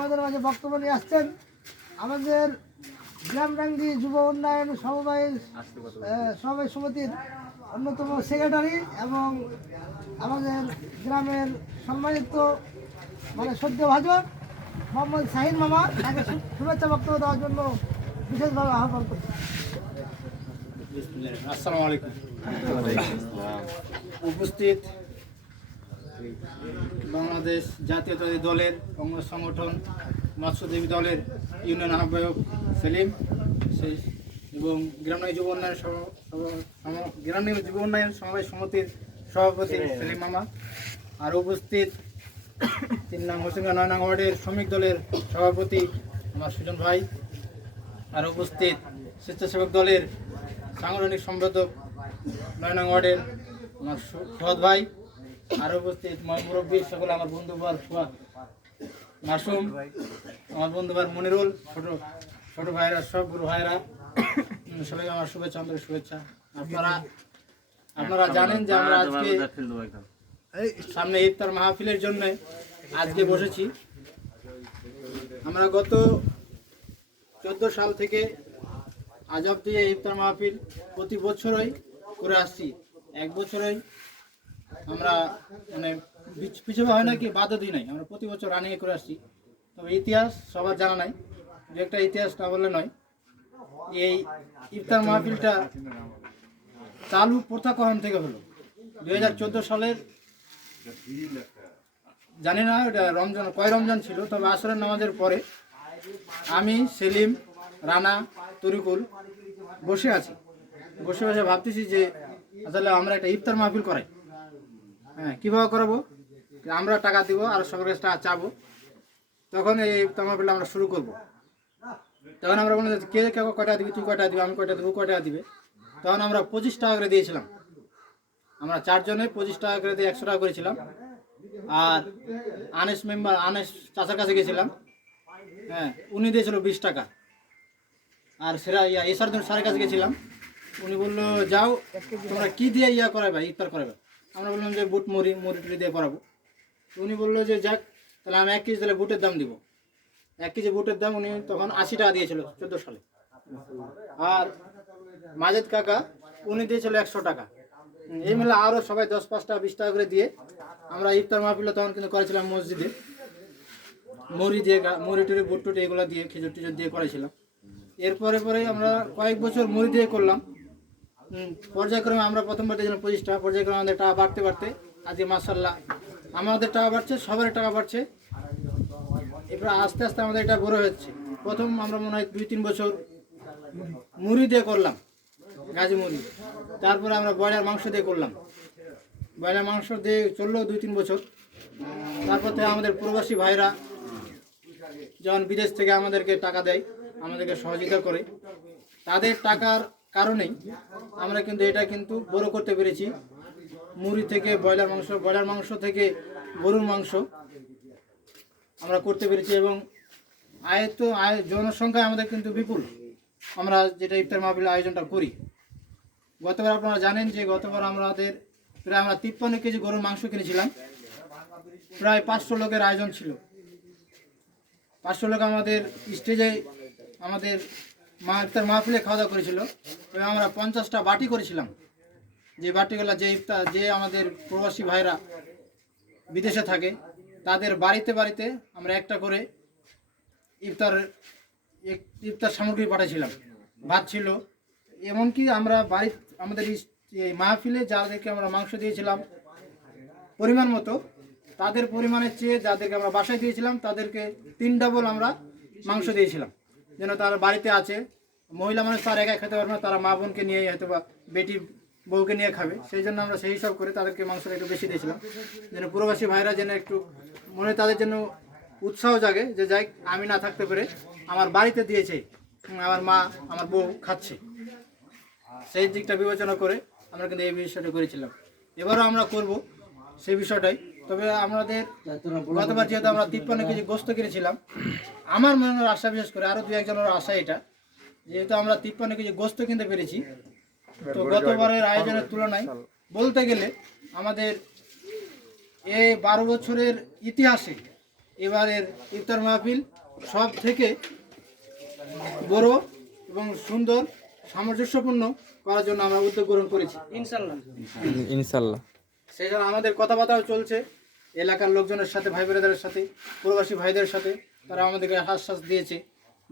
আমাদের মাঝে বক্তব্য নিয়ে আসছেন আমাদের গ্রামডাঙ্গি যুব উন্নয়ন সমবায় সমিতির অন্যতম সেক্রেটারি এবং আমাদের গ্রামের সম্মানিত সদ্যভাজন মোহাম্মদ শাহিন মামা, তাকে শুভেচ্ছা বক্তব্য দেওয়ার জন্য বিশেষভাবে আহ্বান করছি। আসসালামু আলাইকুম। উপস্থিত বাংলাদেশ জাতীয়তাবাদী দলের অঙ্গ সংগঠন মৎস্যজীবী দলের ইউনিয়ন আহ্বায়ক সেলিম এবং গ্রামীণ যুব উন্নয়ন সমবায় সমিতির সভাপতি সেলিম মামা, আর উপস্থিত 3 নং হোসেনগঞ্জ 9 নং ওয়ার্ডের শ্রমিক দলের সভাপতি আমার সুজন ভাই, আর উপস্থিত স্বেচ্ছাসেবক দলের সাংগঠনিক সম্পাদক 9 নং ওয়ার্ডের আমার ফুয়াদ ভাই, আর উপস্থিত মুরব্বী সকলে আমার বন্ধুবার মাসুম, আমার বন্ধুবার মনিরুল, ছোট ভাইরা, সব বড় ভাইরা, সবাই আমার শুভেচ্ছা, আন্তরিক শুভেচ্ছা। আপনারা জানেন যে আমরা আজকে সামনে ইফতার মাহফিলের জন্য আজকে বসেছি। আমরা গত 14 সাল থেকে আজ অব্দি ইফতার মাহফিল প্রতি বছরই করে আসছি। এক বছরই আমরা পিছনে হয় না কি বাধা দিই নাই, আমরা প্রতি বছর রানিং করে আসছি। তবে ইতিহাস সবার জানা নাই, যে একটা ইতিহাস না বললে নয়। এই ইফতার মাহফিলটা চালু প্রথা কখন থেকে হলো? 2014 সালের, জানি না এটা রমজান ছিল, তবে আসরের নামাজের পরে আমি, সেলিম, রানা, তরিকুল বসে ভাবতেছি যে আসলে আমরা একটা ইফতার মাহফিল করাই। হ্যাঁ, কীভাবে করাবো? আমরা টাকা দিব আর সবার কাছে টাকা চাবো, তখন এই ইফতার মাহফিলটা আমরা শুরু করব। তখন আমরা বললাম কে কয়টা দিবি, তুই কয়টা দিবি, আমি কয়টা দেবো, কয়টা দিবে। তখন আমরা 25 টাকা করে দিয়েছিলাম। আমরা 4 জনে 25 টাকা করে দিয়ে 100 টাকা করেছিলাম। আর আনেস চাচার কাছে গেছিলাম, হ্যাঁ, উনি দিয়েছিল 20 টাকা। আর সেরা এসারজন স্যারের কাছে গেছিলাম, উনি বললো যাও তোমরা কি দিয়ে করাবে, ইফতার করাবে। আমরা বললাম যে বুট মুড়ি টুড়ি দিয়ে করাবো। উনি বললো যে যাক, তাহলে আমি 1 কেজি তাহলে বুটের দাম দিব। 1 কেজি বুটের দাম উনি তখন 80 টাকা দিয়েছিল 14 সালে। আর মাজেদ কাকা উনি দিয়েছিল 100 টাকা। এই মিলে আরও সবাই 10, 5 টাকা 20 টাকা করে দিয়ে আমরা ইফতার মাহফিলটা তখন কিন্তু করেছিলাম মসজিদে। মুড়ি টুড়ি বুট টুটি এগুলো দিয়ে, খেজুর টেজুর দিয়ে করেছিলাম। এরপরে আমরা কয়েক বছর মুড়ি দিয়ে করলাম। পর্যায়ক্রমে আমরা প্রথমবার দিয়েছিলাম 25 টাকা, পর্যায়ক্রমে আমাদের টাকা বাড়তে আজকে মাশাআল্লাহ আমাদের টাকা বাড়ছে, সবার টাকা বাড়ছে। এরপর আস্তে আস্তে আমাদের এটা বড় হচ্ছে। প্রথম আমরা মনে হয় 2-3 বছর মুড়ি দিয়ে করলাম, গাজী মুড়ি। তারপরে আমরা ব্রয়লার মাংস দিয়ে করলাম, ব্রয়লার মাংস দিয়ে চললো 2-3 বছর। তারপর থেকে আমাদের প্রবাসী ভাইরা যখন বিদেশ থেকে আমাদেরকে টাকা দেয়, আমাদেরকে সহযোগিতা করে, তাদের টাকার কারণেই আমরা কিন্তু এটা কিন্তু বড় করতে পেরেছি। মুড়ি থেকে ব্রয়লার মাংস থেকে গরুর মাংস আমরা করতে পেরেছি। এবং জনসংখ্যায় আমাদের কিন্তু বিপুল, আমরা যেটা ইফতার মাহফিলের আয়োজনটা করি। গতবার আপনারা জানেন যে গতবার আমাদের প্রায় 53 কেজি গরুর মাংস কিনেছিলাম। প্রায় 500 লোকের আয়োজন ছিল। 500 লোক আমাদের স্টেজে আমাদের ইফতার মাহফিলে খাওয়া দাওয়া করেছিল। এবং আমরা 50টা বাটি করেছিলাম, যে বাটিগুলো যে আমাদের প্রবাসী ভাইরা বিদেশে থাকে তাদের বাড়িতে আমরা একটা করে ইফতার সামগ্রী পাঠিয়েছিলাম। ভাত ছিল, এমনকি আমরা আমাদের এই মাহফিলে যাদেরকে আমরা মাংস দিয়েছিলাম পরিমাণ মতো, তাদের পরিমাণের চেয়ে যাদেরকে আমরা বাসায় দিয়েছিলাম তাদেরকে 3 ডাবল আমরা মাংস দিয়েছিলাম। যেন তারা বাড়িতে আছে, মহিলা মানুষ তার একা খেতে পারবে না, তারা মা বোনকে নিয়ে হয়তো বা বেটি বউকে নিয়ে খাবে, সেই জন্য আমরা সেই হিসাব করে তাদেরকে মাংসটা একটু বেশি দিয়েছিলাম, যেন প্রবাসী ভাইরা যেন একটু মনে তাদের জন্য উৎসাহ জাগে যে যাই আমি না থাকতে পারে আমার বাড়িতে দিয়েছে, আমার মা আমার বউ খাচ্ছে। সেই দিকটা বিবেচনা করে আমরা কিন্তু এই বিষয়টা করেছিলাম। এবারও আমরা করব সেই বিষয়টাই। তবে আমাদের গতবার যেহেতু আমরা 53 কেজি গোস্ত কিনেছিলাম, আমার মনের আশা, বিশেষ করে আরও 2-1 জনের আশা এটা, যেহেতু আমরা 53 কেজি গোস্ত কিনতে পেরেছি, তো গতবারের আয়োজনের তুলনায় বলতে গেলে আমাদের এই 12 বছরের ইতিহাসে এবারের ইফতার মাহফিল সব থেকে বড় এবং সুন্দর সামঞ্জস্যপূর্ণ করার জন্য আমরা উদ্যোগ গ্রহণ করেছি ইনশাল্লাহ। সেই জন্য আমাদের কথাবার্তাও চলছে এলাকার লোকজনের সাথে, ভাই বোনেদের সাথে, প্রবাসী ভাইদের সাথে। তারা আমাদেরকে আশ্বাস দিয়েছে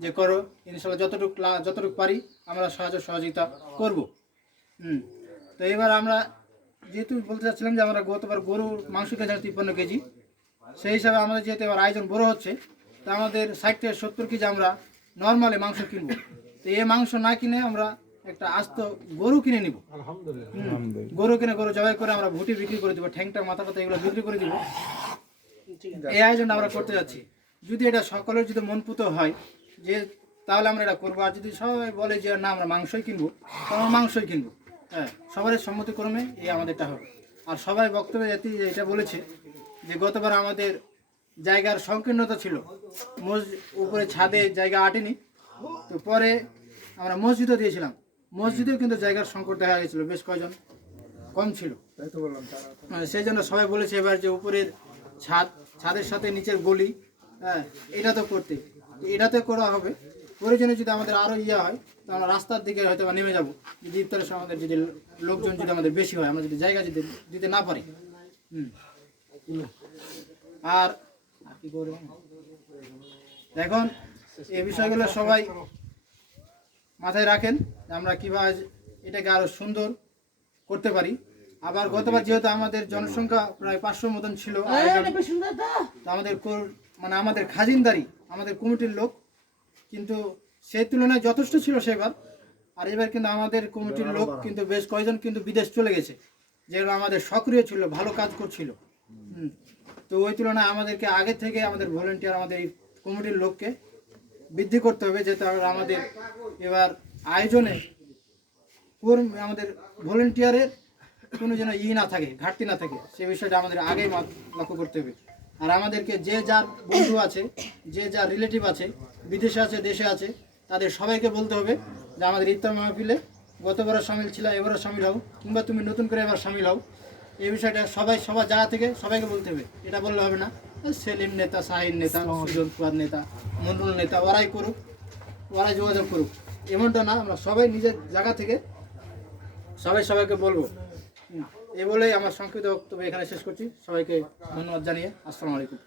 যে করো, ইনশাল্লাহ যতটুকু পারি আমরা সাহায্য সহযোগিতা করব। তো এবার আমরা যেহেতু বলতে চাচ্ছিলাম যে আমরা গতবার গরুর মাংস খেয়েছিলাম 53 কেজি, সেই হিসাবে আমাদের যেহেতু এবার আয়োজন বড় হচ্ছে, তা আমাদের 60 থেকে 70 কেজি আমরা নর্মালি মাংস কিনবো। তো এই মাংস না কিনে আমরা একটা আস্ত গরু কিনে নিব। গরু কিনে গরু জবাই করে আমরা ভুটি বিক্রি করে দেবো, ঠ্যাংটা মাথা টাথা এগুলো বিক্রি করে দিব। এই আয়োজন আমরা করতে যাচ্ছি। যদি এটা সকলের যদি মনপুত হয় যে তাহলে আমরা এটা করবো, আর যদি সবাই বলে যে না আমরা মাংসই কিনবো, তাহলে আমরা মাংসই কিনবো। হ্যাঁ, সবারই সম্মতিক্রমে এই আমাদেরটা হবে। আর সবাই বক্তব্যে এটা বলেছে যে গতবার আমাদের জায়গার সংকীর্ণতা ছিল, উপরে ছাদে জায়গা আটেনি, তো পরে আমরা মসজিদও দিয়েছিলাম, মসজিদেও কিন্তু জায়গার সংকট দেখা গেছিলো, বেশ কয়জন কম ছিল। সেই জন্য সবাই বলেছে এবার যে উপরের ছাদের সাথে নিচের গলি, হ্যাঁ এটা তো করতে, এটাতে করা হবে। প্রয়োজনে যদি আমাদের আরও হয় তো আমরা রাস্তার দিকে হয়তো নেমে যাবো, যদি ইফতারের সময় আমাদের যদি লোকজন যদি আমাদের বেশি হয়, আমরা যদি জায়গা যদি দিতে না পারি। আর কি করবো এখন এই বিষয়গুলো সবাই মাথায় রাখেন যে আমরা কীভাবে এটাকে আরও সুন্দর করতে পারি। আবার গতবার যেহেতু আমাদের জনসংখ্যা প্রায় 500 মতন ছিল, আমাদের খাজিনদারি আমাদের কমিটির লোক কিন্তু সেই তুলনায় যথেষ্ট ছিল সেবার। আর এবার কিন্তু আমাদের কমিটির লোক কিন্তু বেশ কয়েকজন কিন্তু বিদেশ চলে গেছে, যেগুলো আমাদের সক্রিয় ছিল, ভালো কাজ করছিল। তো ওই তুলনায় আমাদেরকে আগে থেকে আমাদের ভলেন্টিয়ার, আমাদের এই কমিটির লোককে বৃদ্ধি করতে হবে, যাতে আমাদের এবার আয়োজনে আমাদের ভলেন্টিয়ারের কোনো যেন না থাকে, ঘাটতি না থাকে, সে বিষয়টা আমাদের আগেই লক্ষ্য করতে হবে। আর আমাদেরকে যে যার বন্ধু আছে, যে যার রিলেটিভ আছে, বিদেশে আছে, দেশে আছে, তাদের সবাইকে বলতে হবে যে আমাদের ইফতার মাহফিলে গতবারও সামিল ছিল, এবারও সামিল হও, কিংবা তুমি নতুন করে এবার সামিল হও। এই বিষয়টা সবার জায়গা থেকে সবাইকে বলতে হবে। এটা বললে হবে না সেলিম নেতা, শাহিন নেতা, সুজন ফুয়াদ নেতা, মন্ডল নেতা ওরাই করুক, ওরাই যোগাযোগ করুক, এমনটা না। আমরা সবাই নিজের জায়গা থেকে সবাইকে বলবো। এই বলেই আমার সংক্ষিপ্ত বক্তব্য এখানে শেষ করছি। সবাইকে ধন্যবাদ জানিয়ে আসসালামু আলাইকুম।